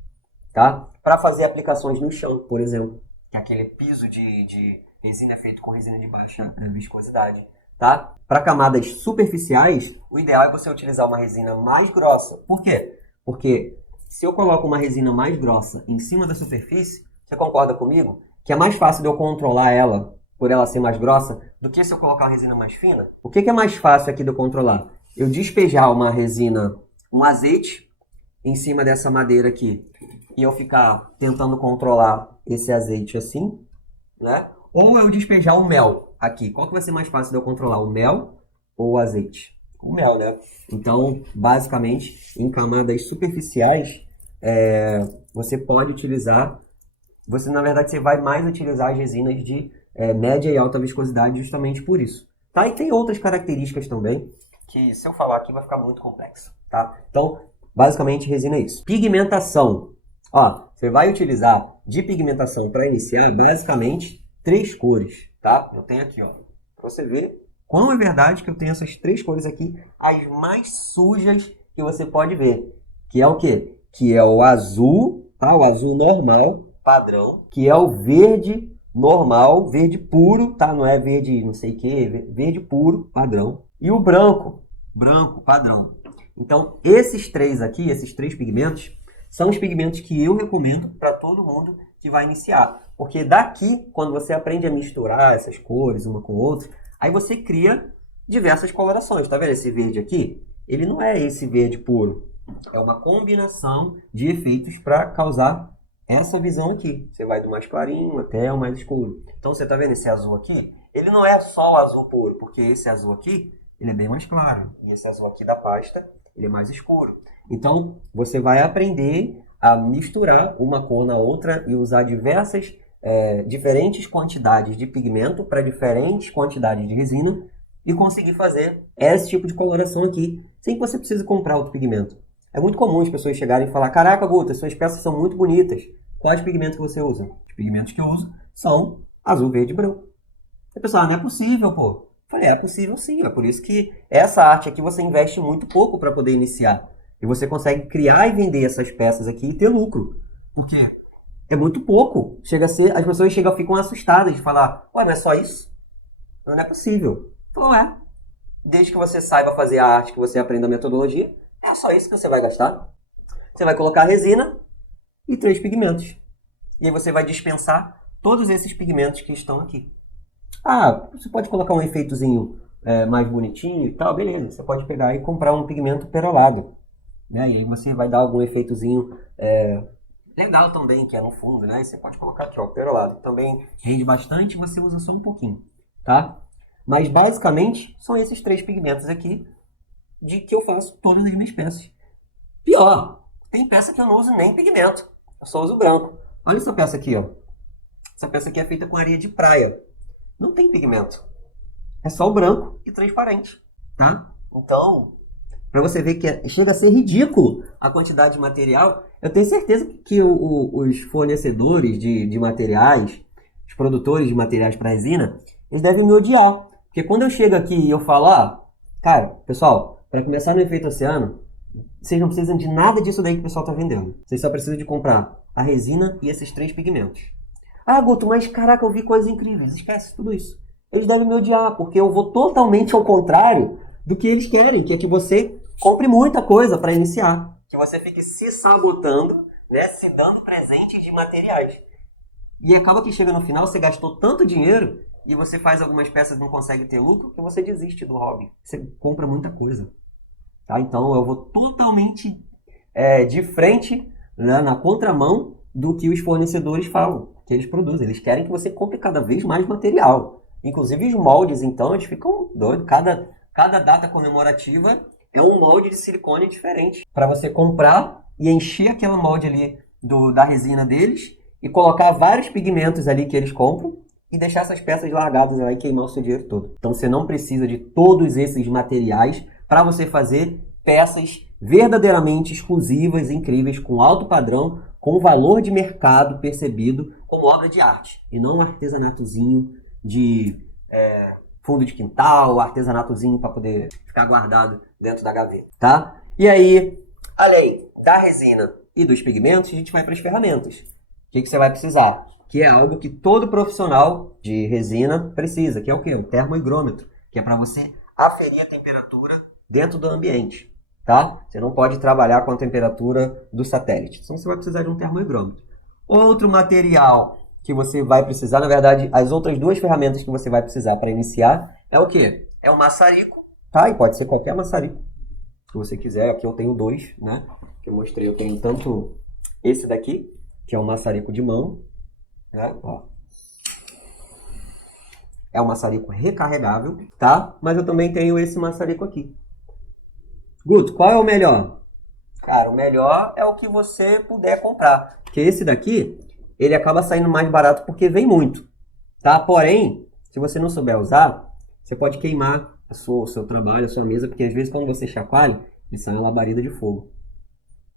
tá? Para fazer aplicações no chão, por exemplo, que é aquele piso de resina feito com resina de baixa viscosidade, tá? Para camadas superficiais, o ideal é você utilizar uma resina mais grossa. Por quê? Porque se eu coloco uma resina mais grossa em cima da superfície, você concorda comigo que é mais fácil de eu controlar ela, por ela ser mais grossa, do que se eu colocar uma resina mais fina? O que é mais fácil aqui de eu controlar? Eu despejar uma resina, um azeite, em cima dessa madeira aqui, e eu ficar tentando controlar esse azeite assim, né? Ou eu despejar o mel aqui. Qual que vai ser mais fácil de eu controlar, o mel ou o azeite? O mel, né? Então, basicamente, em camadas superficiais, você pode utilizar... na verdade, você vai mais utilizar as resinas de média e alta viscosidade justamente por isso. Tá? E tem outras características também, que se eu falar aqui vai ficar muito complexo, tá? Então, basicamente, resina é isso. Pigmentação. Ó, você vai utilizar de pigmentação para iniciar, basicamente, 3 cores, tá? Eu tenho aqui, ó, pra você ver quão é verdade que eu tenho essas 3 cores aqui, as mais sujas que você pode ver. Que é o quê? Que é o azul, tá? O azul normal, padrão, que é o verde normal, verde puro, tá? Não é verde não sei o que, verde puro, padrão. E o branco, padrão. Então, esses 3 aqui, esses 3 pigmentos, são os pigmentos que eu recomendo para todo mundo que vai iniciar. Porque daqui, quando você aprende a misturar essas cores uma com outra, aí você cria diversas colorações. Tá vendo esse verde aqui? Ele não é esse verde puro. É uma combinação de efeitos para causar essa visão aqui. Você vai do mais clarinho até o mais escuro. Então, você tá vendo esse azul aqui? Ele não é só o azul puro, porque esse azul aqui, ele é bem mais claro. E esse azul aqui da pasta, ele é mais escuro. Então, você vai aprender a misturar uma cor na outra e usar diferentes quantidades de pigmento para diferentes quantidades de resina e conseguir fazer esse tipo de coloração aqui, sem que você precise comprar outro pigmento. É muito comum as pessoas chegarem e falar: caraca, Guta, suas peças são muito bonitas. Quais pigmentos que você usa? Os pigmentos que eu uso são azul, verde e branco. E a pessoa: não é possível, pô. Eu falei: é possível sim. É por isso que essa arte aqui você investe muito pouco para poder iniciar. E você consegue criar e vender essas peças aqui e ter lucro. Por quê? É muito pouco. Chega a ser, as pessoas ficam assustadas de falar: ué, não é só isso? Não é possível. Então desde que você saiba fazer a arte, que você aprenda a metodologia, é só isso que você vai gastar. Você vai colocar resina e 3 pigmentos. E aí você vai dispensar todos esses pigmentos que estão aqui. Ah, você pode colocar um efeitozinho mais bonitinho e tal, beleza. Você pode pegar e comprar um pigmento perolado, né? E aí você vai dar algum efeitozinho legal também, que é no fundo, né? E você pode colocar aqui, ó, perolado. Também rende bastante, você usa só um pouquinho, tá? Mas basicamente são esses 3 pigmentos aqui de que eu faço todas as minhas peças. Pior, tem peça que eu não uso nem pigmento, eu só uso branco. Olha essa peça aqui, ó. Essa peça aqui é feita com areia de praia. Não tem pigmento. É só o branco e transparente, tá? Então, para você ver que chega a ser ridículo a quantidade de material, eu tenho certeza que os fornecedores de materiais, os produtores de materiais para resina, eles devem me odiar. Porque quando eu chego aqui e eu falo, cara, pessoal, para começar no efeito oceano, vocês não precisam de nada disso daí que o pessoal está vendendo. Vocês só precisam de comprar a resina e esses 3 pigmentos. Ah, Guto, mas caraca, eu vi coisas incríveis. Esquece tudo isso. Eles devem me odiar, porque eu vou totalmente ao contrário do que eles querem, que é que você compre muita coisa para iniciar. Que você fique se sabotando, né, se dando presente de materiais. E acaba que chega no final, você gastou tanto dinheiro e você faz algumas peças e não consegue ter lucro, que você desiste do hobby. Você compra muita coisa. Tá? Então eu vou totalmente de frente, né, na contramão do que os fornecedores falam, que eles produzem. Eles querem que você compre cada vez mais material. Inclusive os moldes, então, eles ficam doidos. Cada data comemorativa é um molde de silicone diferente para você comprar e encher aquela molde ali da resina deles e colocar vários pigmentos ali que eles compram e deixar essas peças largadas lá e queimar o seu dinheiro todo. Então você não precisa de todos esses materiais para você fazer peças verdadeiramente exclusivas, incríveis, com alto padrão, com valor de mercado percebido como obra de arte e não um artesanatozinho de fundo de quintal, artesanatozinho para poder ficar guardado dentro da gaveta, tá? E aí, além da resina e dos pigmentos, a gente vai para as ferramentas. O que você vai precisar? Que é algo que todo profissional de resina precisa, que é o quê? O termohigrômetro, que é para você aferir a temperatura dentro do ambiente, tá? Você não pode trabalhar com a temperatura do satélite, então você vai precisar de um termohigrômetro. Outro material que você vai precisar, na verdade, as outras 2 ferramentas que você vai precisar para iniciar é o quê? É o maçarico, tá? E pode ser qualquer maçarico que você quiser. Aqui eu tenho 2, né? Que eu mostrei, eu tenho tanto esse daqui, que é um maçarico de mão, né? Ó. É um maçarico recarregável, tá? Mas eu também tenho esse maçarico aqui. Guto, qual é o melhor? Cara, o melhor é o que você puder comprar. Porque esse daqui, ele acaba saindo mais barato porque vem muito, tá? Porém, se você não souber usar, você pode queimar o seu trabalho, a sua mesa, porque às vezes quando você chacoalha, ele sai uma labareda de fogo.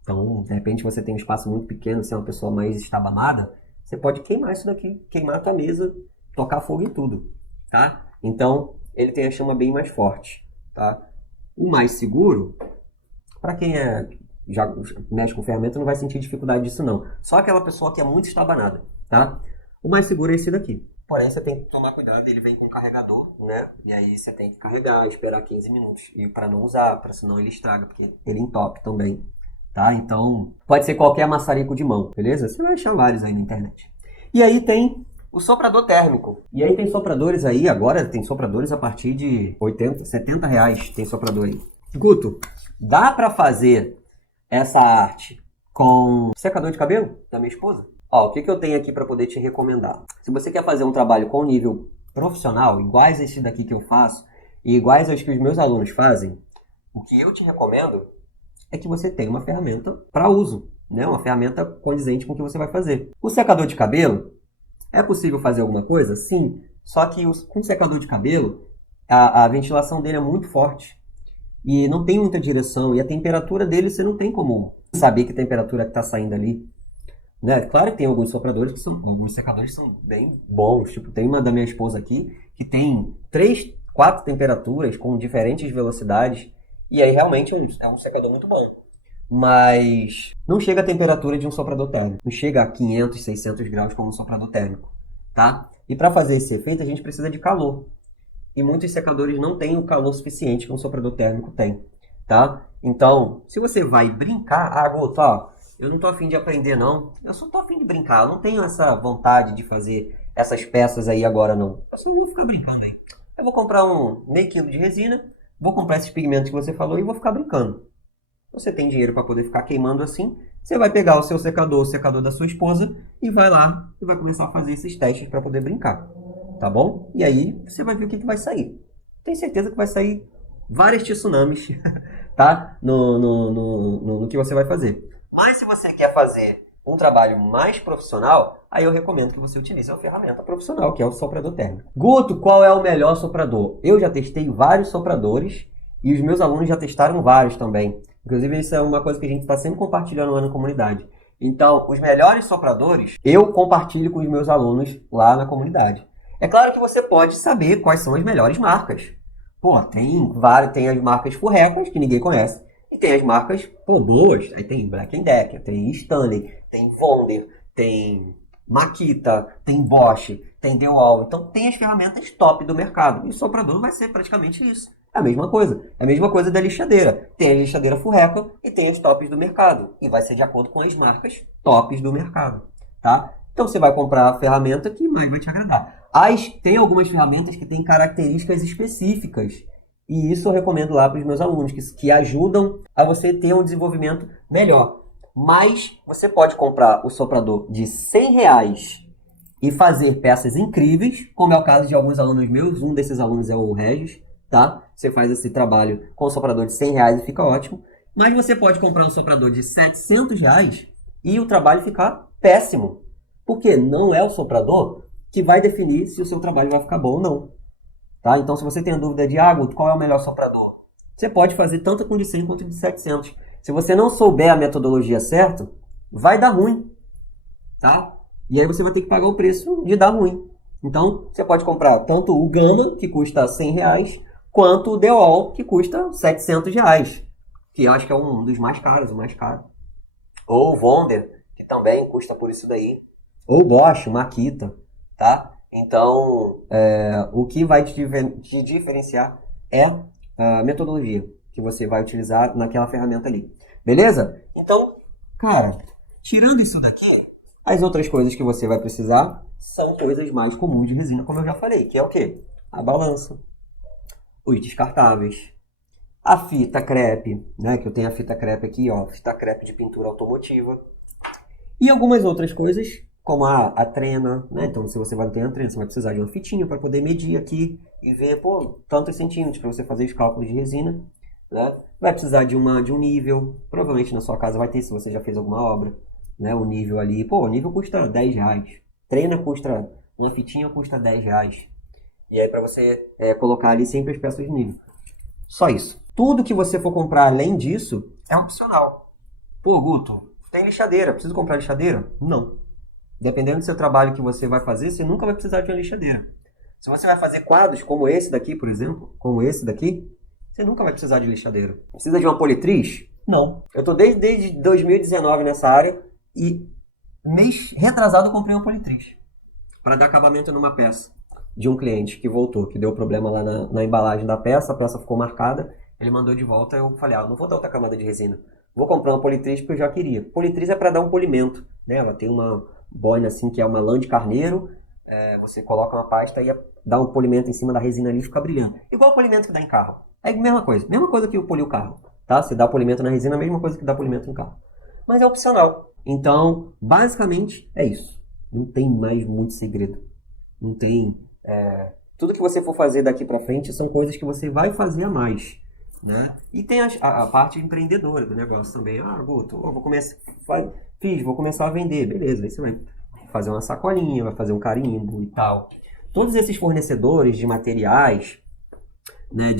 Então, de repente você tem um espaço muito pequeno, você é uma pessoa mais estabanada, você pode queimar isso daqui, queimar a tua mesa, tocar fogo em tudo, tá? Então, ele tem a chama bem mais forte, tá? O mais seguro, para quem já mexe com ferramenta, não vai sentir dificuldade disso não. Só aquela pessoa que é muito estabanada, tá? O mais seguro é esse daqui. Porém, você tem que tomar cuidado, ele vem com carregador, né? E aí você tem que carregar, esperar 15 minutos. E para não usar, para senão ele estraga, porque ele entope também, tá? Então, pode ser qualquer maçarico de mão, beleza? Você vai achar vários aí na internet. E aí tem o soprador térmico. E aí tem sopradores aí, agora tem sopradores a partir de 80, 70 reais, tem soprador aí. Guto, dá para fazer essa arte com secador de cabelo da minha esposa? Ó, o que eu tenho aqui para poder te recomendar? Se você quer fazer um trabalho com nível profissional, iguais a esse daqui que eu faço, e iguais aos que os meus alunos fazem, o que eu te recomendo é que você tenha uma ferramenta para uso, né? Uma ferramenta condizente com o que você vai fazer. O secador de cabelo, é possível fazer alguma coisa? Sim. Só que com o secador de cabelo, a ventilação dele é muito forte. E não tem muita direção. E a temperatura dele, você não tem como saber que temperatura que está saindo ali. Né? Claro que tem alguns sopradores alguns secadores que são bem bons. Tipo, tem uma da minha esposa aqui que tem 3, 4 temperaturas com diferentes velocidades. E aí realmente é um secador muito bom. Mas não chega a temperatura de um soprador térmico. Não chega a 500, 600 graus como um soprador térmico, tá? E para fazer esse efeito a gente precisa de calor. E muitos secadores não têm o calor suficiente que um soprador térmico tem, tá? Então, se você vai brincar, Guto, ó, eu não tô afim de aprender não. Eu só tô afim de brincar. Eu não tenho essa vontade de fazer essas peças aí agora não. Eu só vou ficar brincando aí. Eu vou comprar meio quilo de resina, vou comprar esses pigmentos que você falou e vou ficar brincando. Você tem dinheiro para poder ficar queimando assim, você vai pegar o seu secador, o secador da sua esposa, e vai lá e vai começar a fazer esses testes para poder brincar, tá bom? E aí você vai ver o que vai sair. Tenho certeza que vai sair vários tsunamis, tá? No que você vai fazer. Mas se você quer fazer um trabalho mais profissional, aí eu recomendo que você utilize uma ferramenta profissional, que é o soprador térmico. Guto, qual é o melhor soprador? Eu já testei vários sopradores e os meus alunos já testaram vários também. Inclusive, isso é uma coisa que a gente está sempre compartilhando lá na comunidade. Então, os melhores sopradores, eu compartilho com os meus alunos lá na comunidade. É claro que você pode saber quais são as melhores marcas. Pô, tem as marcas furrecas, que ninguém conhece. E tem as marcas, pô, boas. Aí tem Black Decker, tem Stanley, tem Wonder, tem Makita, tem Bosch, tem Dewalt. Então tem as ferramentas top do mercado. E o soprador vai ser praticamente isso. É a mesma coisa. É a mesma coisa da lixadeira. Tem a lixadeira furreca e tem as tops do mercado. E vai ser de acordo com as marcas tops do mercado, tá? Então você vai comprar a ferramenta que mais vai te agradar. Tem algumas ferramentas que têm características específicas. E isso eu recomendo lá para os meus alunos, que ajudam a você ter um desenvolvimento melhor. Mas você pode comprar o soprador de R$ 100 e fazer peças incríveis, como é o caso de alguns alunos meus. Um desses alunos é o Regis, tá? Você faz esse trabalho com o soprador de R$ 100 e fica ótimo. Mas você pode comprar um soprador de R$ 700 e o trabalho ficar péssimo. Porque não é o soprador que vai definir se o seu trabalho vai ficar bom ou não. Tá? Então, se você tem a dúvida de qual é o melhor soprador, você pode fazer tanto com de 100 quanto de 700. Se você não souber a metodologia certa, vai dar ruim. Tá? E aí você vai ter que pagar o preço de dar ruim. Então, você pode comprar tanto o Gama, que custa R$ 100, quanto o Dewalt, que custa R$ 700. Que eu acho que é um dos mais caros, o mais caro. Ou o Wonder, que também custa por isso daí. Ou o Bosch, o Makita, tá? Então, o que vai te diferenciar é a metodologia que você vai utilizar naquela ferramenta ali. Beleza? Então, cara, tirando isso daqui, as outras coisas que você vai precisar são coisas mais comuns de resina, como eu já falei, que é o quê? A balança, os descartáveis, a fita crepe, né? Que eu tenho a fita crepe aqui, ó, fita crepe de pintura automotiva. E algumas outras coisas, como a trena, né? Então, se você vai ter a trena, você vai precisar de uma fitinha para poder medir aqui e ver, pô, tantos centímetros para você fazer os cálculos de resina, né? Vai precisar de um nível, provavelmente na sua casa vai ter, se você já fez alguma obra, né? O nível ali, pô, o nível custa R$ 10. Trena custa, uma fitinha custa R$ 10. E aí para você colocar ali sempre as peças de nível. Só isso. Tudo que você for comprar além disso é opcional. Pô, Guto, tem lixadeira, preciso comprar lixadeira? Não. Dependendo do seu trabalho que você vai fazer, você nunca vai precisar de uma lixadeira. Se você vai fazer quadros como esse daqui, por exemplo, como esse daqui, você nunca vai precisar de lixadeira. Precisa de uma politriz? Não. Eu estou desde 2019 nessa área e mês retrasado eu comprei uma politriz para dar acabamento numa peça de um cliente que voltou, que deu problema lá na embalagem da peça, a peça ficou marcada, ele mandou de volta, eu falei, não vou dar outra camada de resina. Vou comprar uma politriz porque eu já queria. Politriz é para dar um polimento, né? Ela tem uma boina assim que é uma lã de carneiro, você coloca uma pasta e dá um polimento em cima da resina ali e fica brilhando. Igual o polimento que dá em carro. É a mesma coisa que polir o carro, tá? Você dá polimento na resina, a mesma coisa que dá polimento no carro. Mas é opcional. Então, basicamente, é isso. Não tem mais muito segredo. Não tem... tudo que você for fazer daqui pra frente são coisas que você vai fazer a mais, né? E tem a parte empreendedora do negócio também. Guto, vou começar a vender. Beleza, aí você vai fazer uma sacolinha, vai fazer um carimbo e tal. Todos esses fornecedores de materiais, né,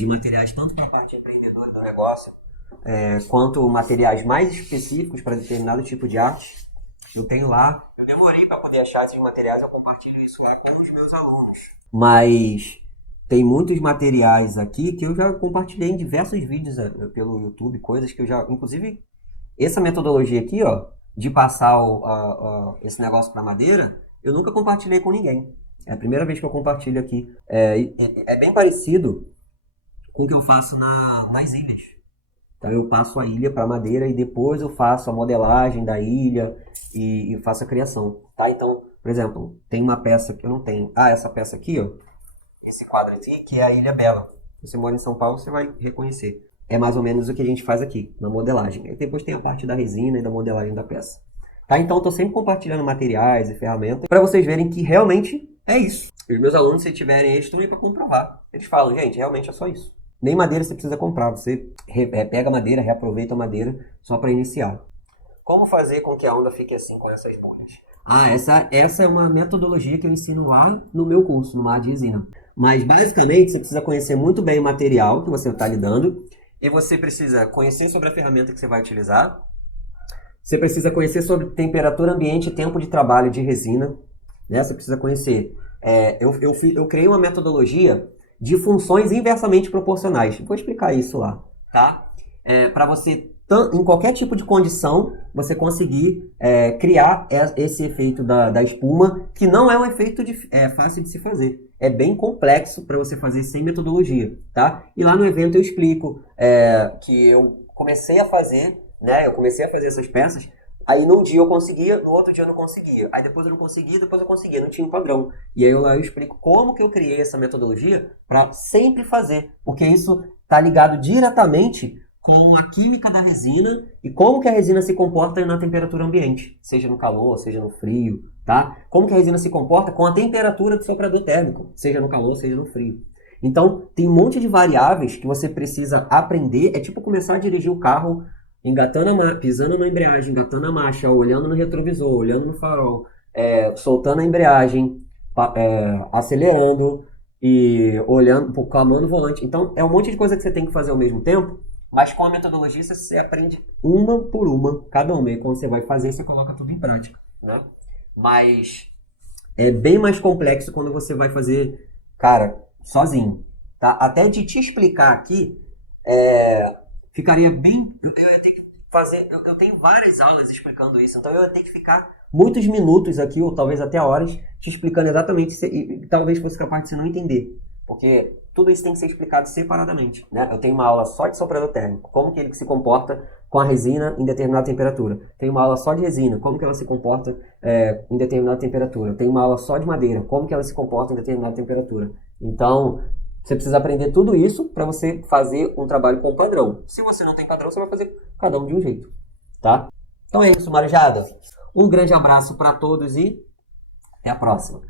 tanto para a parte empreendedora do negócio, quanto materiais mais específicos para determinado tipo de arte, eu tenho lá. Eu demorei para poder achar esses materiais, eu compartilho isso lá com os meus alunos. Mas tem muitos materiais aqui que eu já compartilhei em diversos vídeos pelo YouTube, coisas que eu já... Inclusive, essa metodologia aqui, ó, de passar esse negócio para madeira, eu nunca compartilhei com ninguém. É a primeira vez que eu compartilho aqui. É bem parecido com o que eu faço nas ilhas. Então eu passo a ilha para madeira e depois eu faço a modelagem da ilha e faço a criação, tá? Então, por exemplo, tem uma peça que eu não tenho. Essa peça aqui, ó. Esse quadro aqui, que é a Ilha Bela. Se você mora em São Paulo, você vai reconhecer. é mais ou menos o que a gente faz aqui, na modelagem. E depois tem a parte da resina e da modelagem da peça. Tá? Então, eu estou sempre compartilhando materiais e ferramentas para vocês verem que realmente é isso. Os meus alunos, se tiverem, eles estão aí para comprovar. Eles falam, gente, realmente é só isso. Nem madeira você precisa comprar, você pega a madeira, reaproveita a madeira só para iniciar. Como fazer com que a onda fique assim com essas bolhas? Ah, essa é uma metodologia que eu ensino lá no meu curso, no Mar de Resina. Mas, basicamente, você precisa conhecer muito bem o material que você está lidando e você precisa conhecer sobre a ferramenta que você vai utilizar. Você precisa conhecer sobre temperatura ambiente e tempo de trabalho de resina. Né? Você precisa conhecer. Eu criei uma metodologia de funções inversamente proporcionais. Vou explicar isso lá, tá? Para você, em qualquer tipo de condição, você conseguir criar esse efeito da espuma, que não é um efeito fácil de se fazer. É bem complexo para você fazer sem metodologia, tá? E lá no evento eu explico que eu comecei a fazer, né? Eu comecei a fazer essas peças. Aí num dia eu conseguia, no outro dia eu não conseguia. Aí depois eu não conseguia, depois eu conseguia. Não tinha um padrão. E aí eu explico como que eu criei essa metodologia para sempre fazer. Porque isso está ligado diretamente com a química da resina e como que a resina se comporta na temperatura ambiente. Seja no calor, seja no frio, tá? Como que a resina se comporta com a temperatura do soprador térmico. Seja no calor, seja no frio. Então, tem um monte de variáveis que você precisa aprender. É tipo começar a dirigir o carro pisando na embreagem, engatando a marcha, olhando no retrovisor, olhando no farol, soltando a embreagem, acelerando e olhando, clamando o volante. Então, é um monte de coisa que você tem que fazer ao mesmo tempo, mas com a metodologia você aprende uma por uma, cada uma. E quando você vai fazer, você coloca tudo em prática, né? Mas é bem mais complexo quando você vai fazer, cara, sozinho, tá? Até de te explicar aqui, ficaria bem... Eu tenho várias aulas explicando isso, então eu ia ter que ficar muitos minutos aqui, ou talvez até horas, te explicando exatamente, e talvez fosse capaz de você não entender, porque tudo isso tem que ser explicado separadamente, né? Eu tenho uma aula só de soprador térmico, como que ele se comporta com a resina em determinada temperatura. Tenho uma aula só de resina, como que ela se comporta em determinada temperatura. Tenho uma aula só de madeira, como que ela se comporta em determinada temperatura. Então, você precisa aprender tudo isso para você fazer um trabalho com padrão. Se você não tem padrão, você vai fazer cada um de um jeito, tá? Então é isso, Marujada. Um grande abraço para todos e até a próxima.